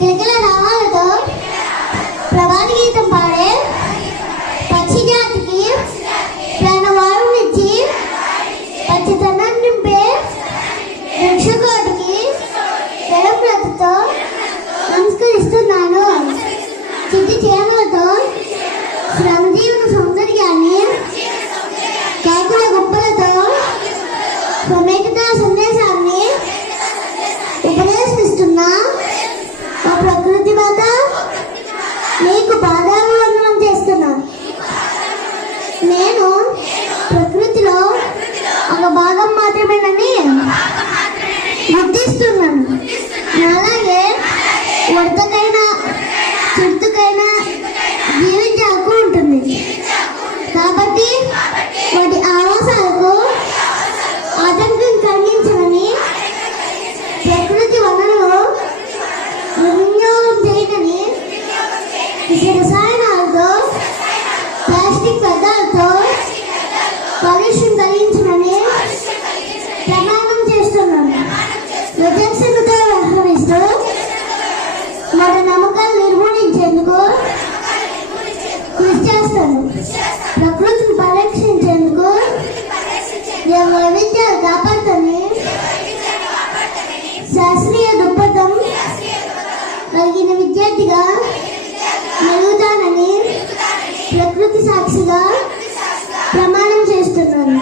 కిలకిల రావాలతో ప్రభాత గీతం పాడే పక్షి జాతికి ప్రాణవాయువునిచ్చి పచ్చితనం నింపే వృక్షకోటికి వెలప్రతతో నమస్కరిస్తున్నాను. చిట్టి చేమలతో శ్రమ విష రసాయనాలతో ప్లాస్టిక్ వ్యర్థాలతో కాలుష్యం కలిగించమని ప్రమాణం చేస్తున్నాను. విజయశీలతో వ్యవహరిస్తూ మన నమ్మకాలు నిర్మూలించేందుకు కృషి చేస్తాను. ప్రకృతిని పరీక్షించేందుకు నేను వైవిధ్యాలు కాపాడుతాను శాస్త్రీయ దృక్పథం కలిగిన విద్యార్థిగా నలుగుతానని ప్రకృతి సాక్షిగా ప్రమాణం చేస్తున్నాను.